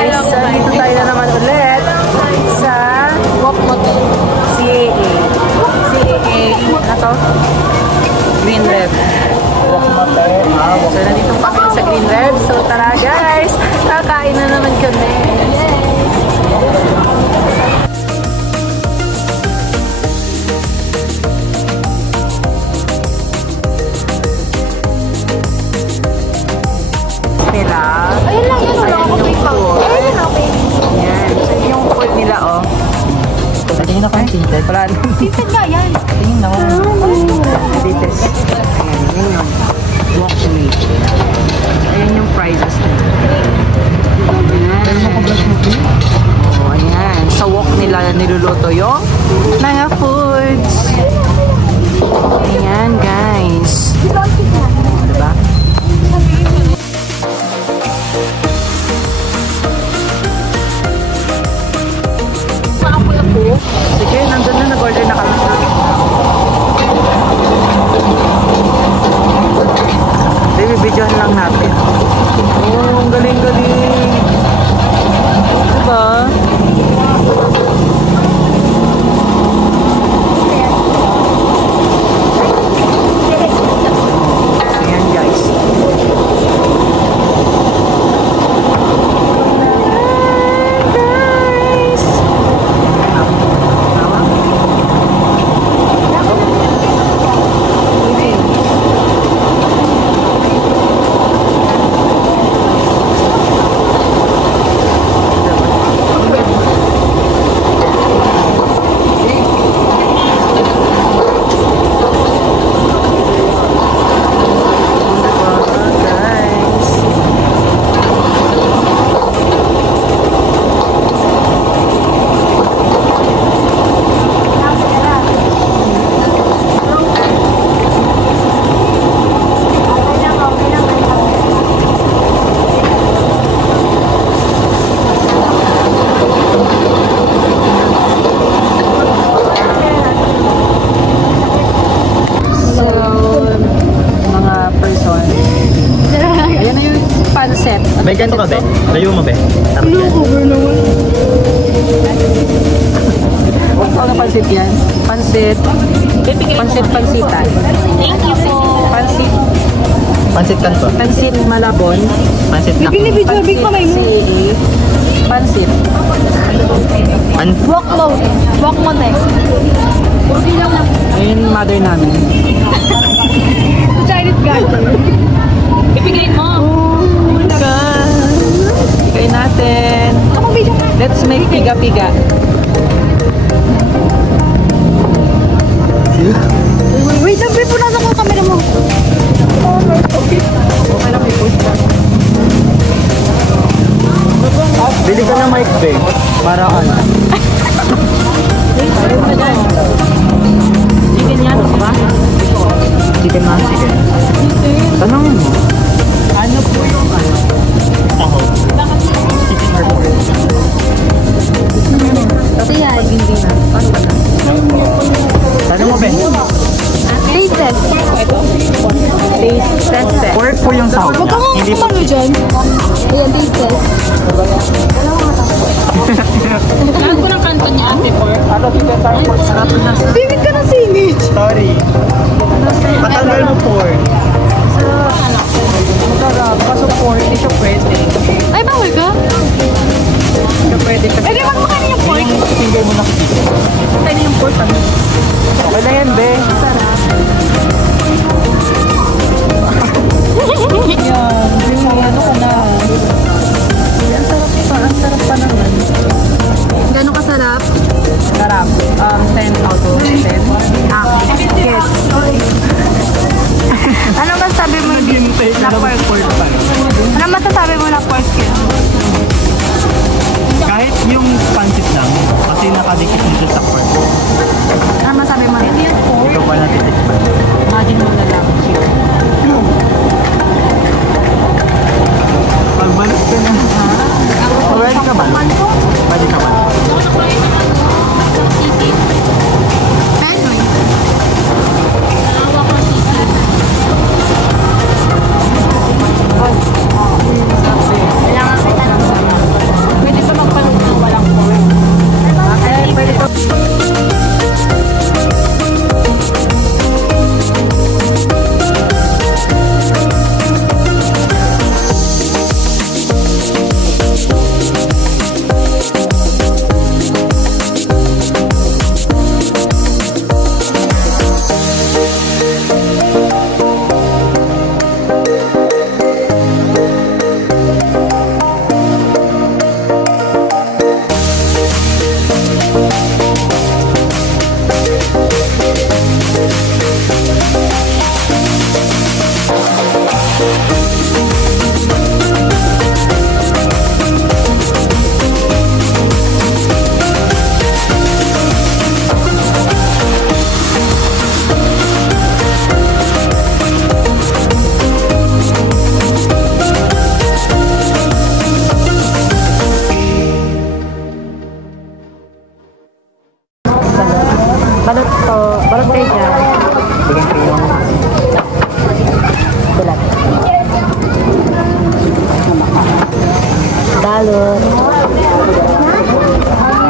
guys, dito tayo na naman ulit sa Wok Motel. CAA. CAA, ano to? Green Rev. So, nandito pa kami sa Green Rev. So, tara guys, kakain na naman kami. Nila. Ayun lang yun. Wala ako may pang. Ayun, okay. Yan. So, yung food nila, oh. Tingin na kayo tinted. Wala naman. Tinted nga yan. Tingin na. Tinted. Ayan, yun yung walk to me. Ayan yung prizes nila. Ayan. Oh, ayan. Sa walk nila niluluto yung mga foods. Ayan, guys. Diba? Sige, nandun na, nag-order na kami. Baby, videohan lang natin. Oh, ang galing-galing. Diba? Ayan, guys. May ganito ka, be? Layo mo, be? Ano, cover naman. Ano pansit yan? Pansit. Pansitan. Thank you po. Pansit. Pansit kanto. Pansit Malabon. Pansit na. Binibidyo-big pa may mo. CAA. Pansit. Wok Motel. Purdi lang na. Ayun yung mother namin. Chinese garden. Ipigayin mo. Pigayin natin. Let's make piga-piga. Wait lang, Bri. Punasan ko ang camera mo. Okay lang, may post ka. Bili ka ng mic, be. Para ano? Chicken yan, ba? Chicken na, chicken. Tanongin mo. Ano po yung ano? Taho. Chicken or pork? Kasi yan. Hindi na. Paano ba na? Tanong mo, be. Taste test. Taste test. Pork po yung sahog Huwag niya. ka Hindi po. kumano dyan. Ayan, taste test. Alam ko ng kanto niya, ate po. Ano, chicken tayo pork? Sarap na sa... Bibig ka ng sandwich. Sorry. Patanggal mo pork. Sarap. Kaso pork, hindi siya pwede. Ay, bawal ka? Hindi siya pwede kasi... Eh, di ba kumakain yung pork? Tinggal mo na sa chicken. Patay na yung pork. Ano? Okay na yan, be. Sarap. Yan. Ano ka na? Ang sarap pa. Ang sarap pa naman. Gano'ng kasarap? Sarap. 10 out of 10. Yes. Ano masasabi mo na pork? Ano masasabi mo na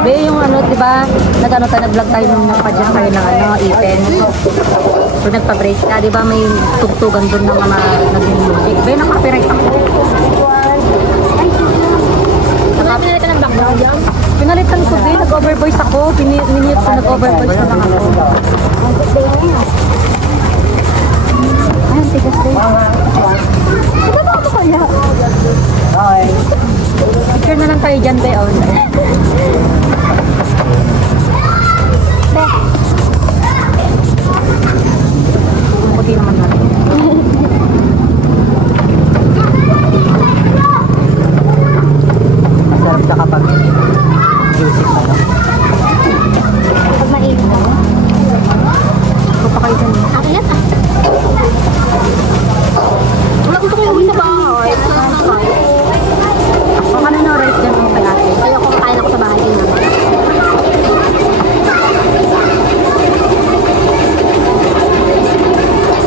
Be, yung ano, di ba? Nag-vlog tayo nung nagpa-adjust tayo ng ano, ipin. So, nagpa-brace ka, di ba? May tugtugan doon ng mga nag-music. Be, naka-copyright ako. Pinalitan ka ng background yan? Pinalitan ko, be. Nag-overvoice ako. Minute ko nag-overvoice na lang ako. Ay, tigas din. Ito ba ako kaya? Okay. Picture na lang tayo dyan, be. Oh. Puti naman natin. Masarap ka kapag music pa, no? Pag mainit mo. Ito pa kayo dyan. Akyat ah. Wala gusto ko yung uwi sa bahay. Baka na no rice dyan ang palate. Kaya ko kakain ako sa bahay din naman.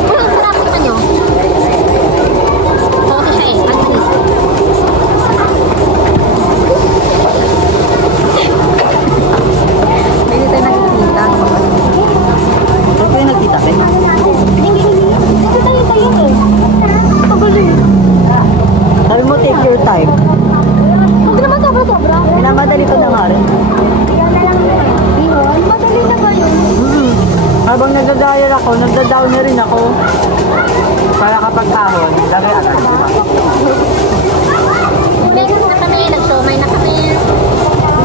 Uy, ang sarap naman nyo. Sauce siya eh. Antis. Pwede tayo nakikita. Ba't kayo nagkita, Ben? Kasi tayo eh. Pagaling. Sabi mo, take your time. Huwag naman sobra-sobra. Minamadali ko na nga rin. Iwan? Madali na ba yun? Habang nagda-dial ako, nagda-down na rin ako. Para kapag ahon, lagay agad, di ba? May kasi na kami, nag-showmay na kami.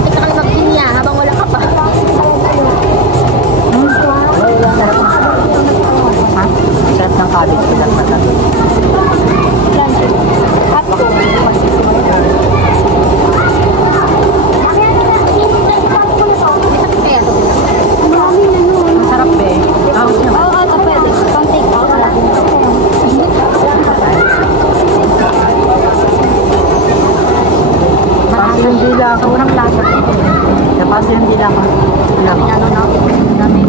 Hindi ka kami mag-inya habang wala ka pa. Sarap ng ha? Sarap ng cabbage ko lang patato. Masarap be. Tapos naman. Oo, pwede. Pang-take out. Tapos yung dila ako. Sobrang lasa. Tapos yung dila ko. Dami ano, no? Dami